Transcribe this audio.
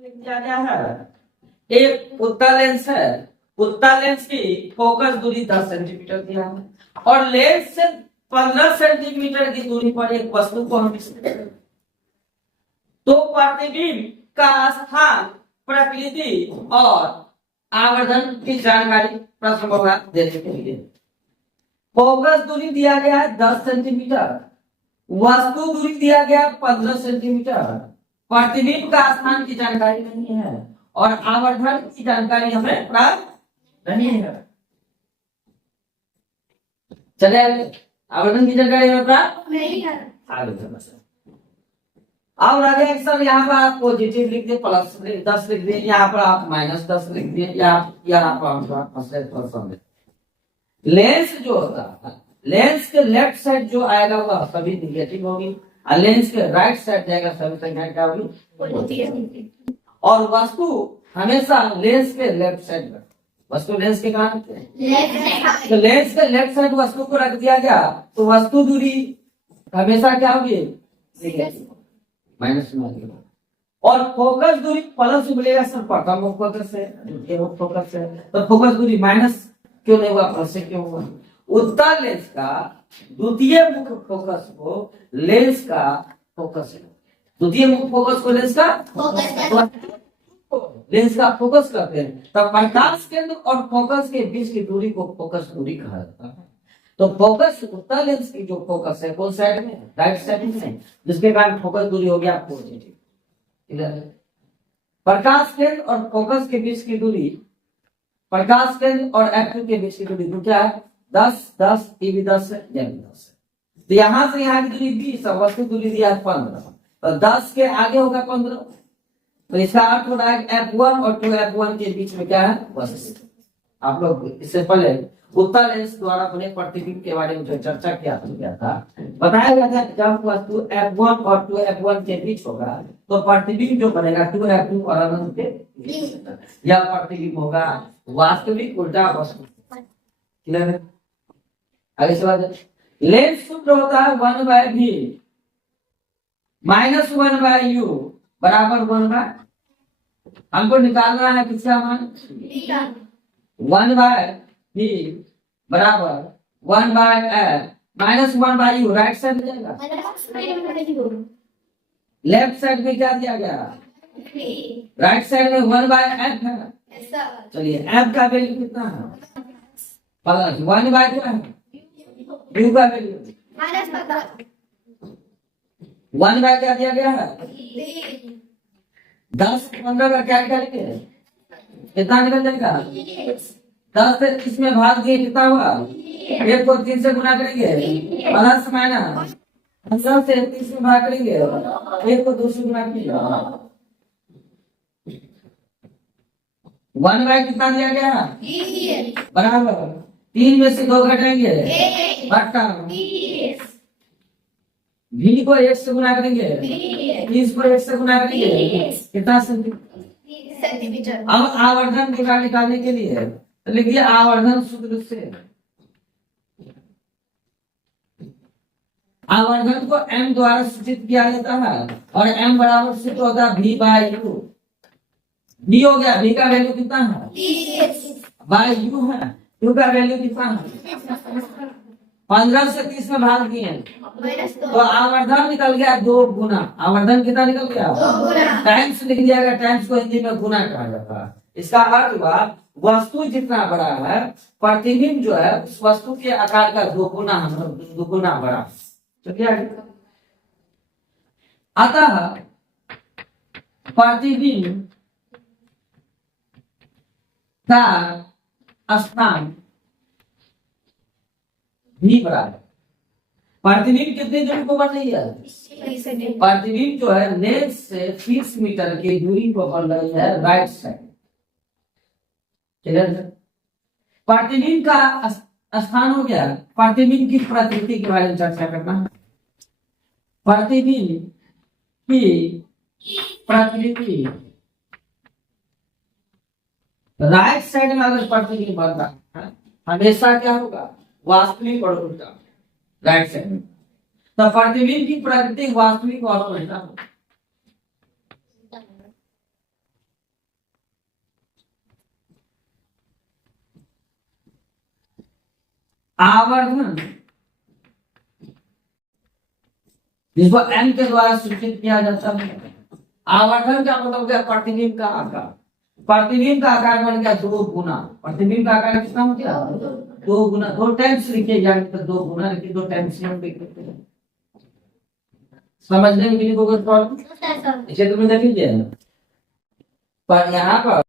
क्या क्या है? एक उत्तल लेंस है, उत्तल लेंस की फोकस दूरी 10 सेंटीमीटर दिया है और लेंस से 15 सेंटीमीटर की दूरी पर एक वस्तु को हम तो प्रतिबिंब का स्थान, प्रकृति और आवर्धन की जानकारी प्रश्न होगा देने के लिए। फोकस दूरी दिया गया है 10 सेंटीमीटर, वस्तु दूरी दिया गया 15 सेंटीमीटर, प्रतिबिंब का स्थान की जानकारी नहीं है और आवर्धन की जानकारी हमें प्राप्त नहीं है। चले आवर्धन की जानकारी हमें प्राप्त नहीं है। अब आगे अक्सर यहाँ पर आप पॉजिटिव लिख दिए, प्लस 10 लिख दिए, यहाँ पर आप -10 लिख दिए, यहाँ पर लेंस जो होता है, लेंस के लेफ्ट साइड जो आएगा वह सभी निगेटिव होगी और लेंस के राइट साइड जाएगा सभी संख्या क्या होगी, और वस्तु हमेशा लेंस के लेफ्ट साइड में, वस्तु लेंस के कहां तो लेंस के लेफ्ट साइड वस्तु को रख दिया गया तो वस्तु दूरी हमेशा क्या होगी, माइनस में, और फोकस दूरी प्लस मिलेगा सर, प्रथम फोकस है, द्वितीय फोकस है, तो फोकस दूरी माइनस क्यों नहीं हुआ, प्लस से क्यों हुआ? उत्तल लेंस का द्वितीय मुख्य फोकस को लेंस का फोकस है, द्वितीय मुख्य फोकस को लेंस का फोकस करते हैं, तब प्रकाश केंद्र और फोकस के बीच की दूरी को फोकस दूरी कहा जाता है। तो फोकस उत्तल लेंस की जो फोकस है कौन साइड में, राइट साइड में, जिसके कारण फोकस दूरी हो गया पॉजिटिव। प्रकाश केंद्र और फोकस के बीच की दूरी, प्रकाश केंद्र और एक्टिव के बीच की दूरी क्या है, 10 ये भी 10 है, यह भी 10 है। तो यहां से यहाँ की दूरी 20 और वस्तु दूरी दिया है 15, तो 10 के आगे होगा 15, तो इसका अर्थ हो रहा है F1 और 2F1 के बीच में क्या है, वस्तु। आप लोग इससे पहले उत्तल लेंस द्वारा बने प्रतिबिंब के बारे में जो चर्चा किया था, बताया गया था जब वस्तु F1 और 2F1 के बीच होगा तो प्रतिबिंब जो बनेगा 2F2 और अनंत के बीच, यह प्रतिबिंब होगा वास्तविक उल्टा वस्तु। आगे सवाल, लेंस सूत्र होता है 1/v -1/u बराबर 1/, हमको निकालना है किसका मान, 1/v बराबर 1/f -1/u, राइट साइड जाएगा, लेफ्ट साइड में क्या दिया गया, राइट साइड में 1/f है। चलिए f का वैल्यू कितना है, प्लस 1/, क्या है u का वैल्यू 1/, क्या दिया गया है 10 15 का क्या करेंगे, कितना निकल जाएगा, 10 से 30 में भाग दिए कितना हुआ, 1 को 3 से गुना करेंगे, प्लस माइनस 15 से 30 में भाग करेंगे, 1 को 2 से गुना करेंगे, 1/, कितना दिया गया बराबर 3 में से 2 घटाएंगे, बट्टा v को 1 से गुना करेंगे, 30 को 1 से गुना करेंगे, कितना सेंटीमीटर। अब आवर्धन निकालने के लिए तो लिख दिया आवर्धन सूत्र से, आवर्धन को m द्वारा सूचित किया जाता है और m बराबर सूत्र होता है v/u, v हो गया, v का वैल्यू कितना है, बाय u है, u का वैल्यू कितना है, 15 से 30 में भाग दिए तो आवर्धन निकल गया 2 गुना, आवर्धन कितना निकल गया, 2 गुना, टाइम्स लिख दिया गया, टाइम्स को हिंदी में गुना कहा जाता है। इसका अर्थ हुआ वस्तु जितना बड़ा है प्रतिबिंब जो है उस वस्तु के आकार का 2 गुना बड़ा, तो क्या अतः प्रतिबिंब का स्थान भी बड़ा है। प्रतिबिंब कितनी दूरी को बढ़ रही है, प्रतिबिंब जो है लेंस से 30 मीटर की दूरी को बढ़ रही है राइट साइड। प्रतिबिंब का स्थान हो गया, प्रतिबिंब की प्रकृति के बारे में चर्चा करना है। प्रतिबिंब की प्रकृति, राइट साइड में अगर प्रतिबिंब बनता है हमेशा क्या होगा, वास्तविक और उल्टा, राइट साइड में, तो प्रतिबिंब की प्रकृति वास्तविक और उल्टा। आवर्धन जिसको n के द्वारा सूचित किया जाता है। आवर्धन का मतलब क्या? प्रतिबिंब का आकार। प्रतिबिंब का आकार बन गया 2 गुना। प्रतिबिंब का आकार कितना हो गया? 2 गुना। 2 टाइम्स लिखे जाए तो 2 गुना, लेकिन 2 टाइम्स में लिखते हैं। समझने के लिए कोई प्रॉब्लम? इसे तुम देख लीजिए पर यहाँ पर